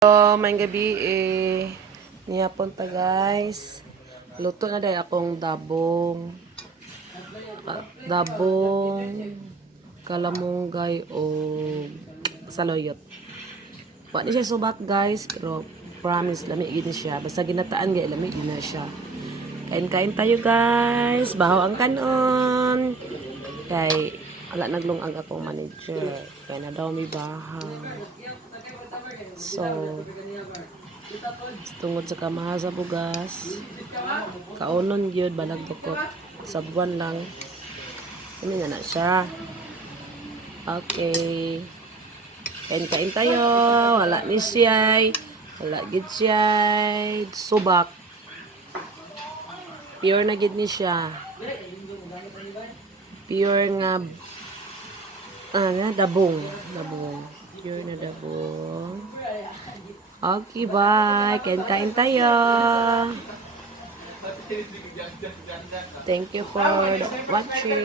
Hello, may gabi niya punta guys. Luto na dahil akong dabong. Dabong, kalamunggay o saloyot. Wa ni siya subak guys, pero promise lamig gid siya. Basta ginataan gay lamig din na siya. Kain-kain tayo guys. Bahaw ang kanon. Kay wala naglungag akong manager. Kaya na daw may bahaw. So, tungod sa kamaha sa bugas, kaunon gyud balag dukot. Sa buwan lang. Ano na siya. Okay. Kain tayo. Wala ni siya. Wala gid siya. Subak. Pure na gid ni siya. Pure nga dabong. Pure na dabong. Okay, bye. Kain tayo. Thank you for watching.